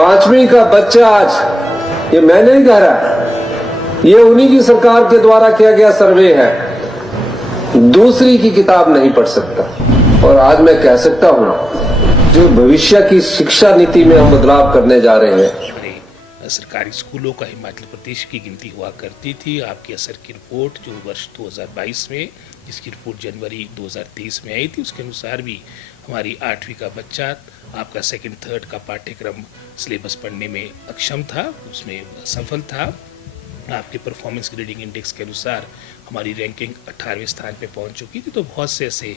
पांचवी का बच्चा आज, ये मैं नहीं कह रहा, ये उन्हीं की सरकार के द्वारा किया गया सर्वे है, दूसरी की किताब नहीं पढ़ सकता। और आज मैं कह सकता हूं जो भविष्य की शिक्षा नीति में हम बदलाव करने जा रहे हैं। सरकारी स्कूलों का हिमाचल प्रदेश की गिनती हुआ करती थी। आपकी असर की रिपोर्ट जो वर्ष 2022 में, जिसकी रिपोर्ट जनवरी 2023 में आई थी, उसके अनुसार भी हमारी 8वीं का बच्चा आपका सेकंड थर्ड का पाठ्यक्रम सिलेबस पढ़ने में अक्षम था, उसमें सफल था। आपके परफॉर्मेंस ग्रेडिंग इंडेक्स के अनुसार हमारी रैंकिंग 18वें स्थान पे पहुंच चुकी थी। तो बहुत से ऐसे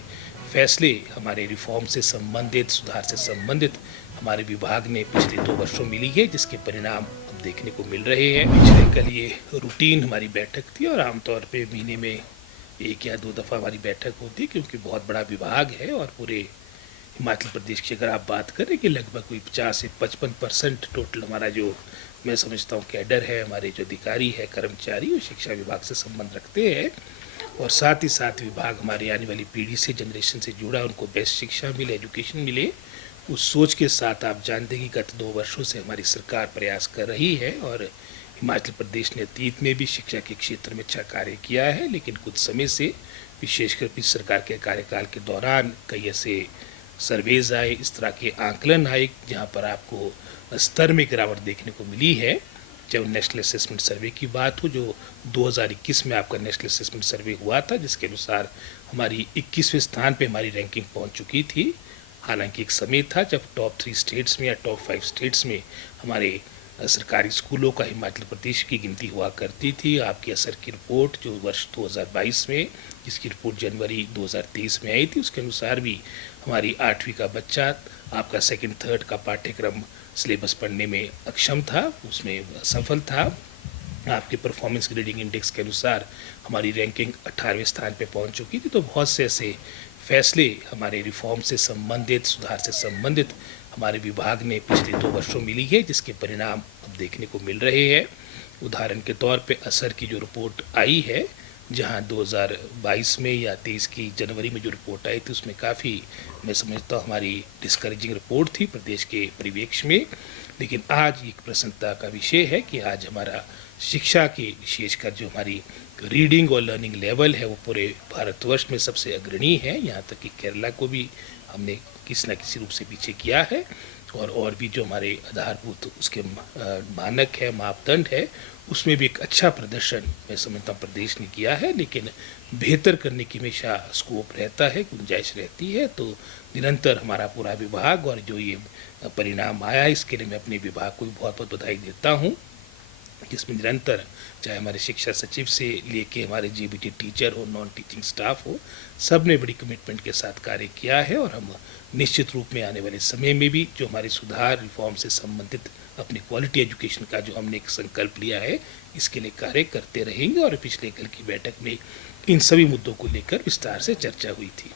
फैसले हमारे रिफॉर्म से संबंधित, सुधार से संबंधित हमारे विभाग ने पिछले 2 वर्षों मिली है, जिसके परिणाम अब देखने को मिल रहे हैं। पिछले कल ये रूटीन हमारी बैठक थी और आमतौर पे महीने में 1 या 2 दफ़ा हमारी बैठक होती है, क्योंकि बहुत बड़ा विभाग है और पूरे हिमाचल प्रदेश की अगर आप बात करें कि लगभग कोई 50 से 55% टोटल हमारा जो मैं समझता हूँ कैडर है, हमारे जो अधिकारी है, कर्मचारी, वो शिक्षा विभाग से संबंध रखते हैं। और साथ ही साथ विभाग हमारी आने वाली पीढ़ी से, जनरेशन से जुड़ा, उनको बेस्ट शिक्षा मिले, एजुकेशन मिले, उस सोच के साथ आप जानते हैं कि गत 2 वर्षों से हमारी सरकार प्रयास कर रही है। और हिमाचल प्रदेश ने अतीत में भी शिक्षा के क्षेत्र में अच्छा कार्य किया है, लेकिन कुछ समय से विशेषकर पिछली सरकार के कार्यकाल के दौरान कई ऐसे सर्वेज आए, इस तरह के आंकलन आए, जहाँ पर आपको स्तर में गिरावट देखने को मिली है। चाहे नेशनल असेसमेंट सर्वे की बात हो, जो 2021 में आपका नेशनल असेसमेंट सर्वे हुआ था, जिसके अनुसार हमारी 21वें स्थान पे हमारी रैंकिंग पहुंच चुकी थी। हालांकि एक समय था जब टॉप 3 स्टेट्स में या टॉप 5 स्टेट्स में हमारे सरकारी स्कूलों का हिमाचल प्रदेश की गिनती हुआ करती थी। आपकी असर की रिपोर्ट जो वर्ष 2022 में, जिसकी रिपोर्ट जनवरी 2023 में आई थी, उसके अनुसार भी हमारी 8वीं का बच्चा आपका सेकंड थर्ड का पाठ्यक्रम सिलेबस पढ़ने में अक्षम था, उसमें सफल था। आपके परफॉर्मेंस ग्रेडिंग इंडेक्स के अनुसार हमारी रैंकिंग 18वें स्थान पे पहुंच चुकी थी। तो बहुत से ऐसे फैसले हमारे रिफॉर्म से संबंधित, सुधार से संबंधित हमारे विभाग ने पिछले 2 वर्षों मिली है, जिसके परिणाम अब देखने को मिल रहे हैं। उदाहरण के तौर पे असर की जो रिपोर्ट आई है, जहां 2022 में या 23 की जनवरी में जो रिपोर्ट आई थी, उसमें काफ़ी मैं समझता हूँ हमारी डिस्करेजिंग रिपोर्ट थी प्रदेश के परिवेश में। लेकिन आज एक प्रसन्नता का विषय है कि आज हमारा शिक्षा के विशेषकर जो हमारी रीडिंग और लर्निंग लेवल है, वो पूरे भारतवर्ष में सबसे अग्रणी है। यहाँ तक कि केरला को भी हमने किसी न किसी रूप से पीछे किया है। और भी जो हमारे आधारभूत उसके मानक है, मापदंड है, उसमें भी एक अच्छा प्रदर्शन मैं समझता हूँ प्रदेश ने किया है। लेकिन बेहतर करने की हमेशा स्कोप रहता है, गुंजाइश रहती है। तो निरंतर हमारा पूरा विभाग और जो ये परिणाम आया, इसके लिए मैं अपने विभाग को भी बहुत बहुत बधाई देता हूँ, जिसमें निरंतर चाहे हमारे शिक्षा सचिव से लेके हमारे जीबीटी टीचर हो, नॉन टीचिंग स्टाफ हो, सब ने बड़ी कमिटमेंट के साथ कार्य किया है। और हम निश्चित रूप में आने वाले समय में भी जो हमारे सुधार, रिफॉर्म से संबंधित अपनी क्वालिटी एजुकेशन का जो हमने एक संकल्प लिया है, इसके लिए कार्य करते रहेंगे। और पिछले कल की बैठक में इन सभी मुद्दों को लेकर विस्तार से चर्चा हुई थी।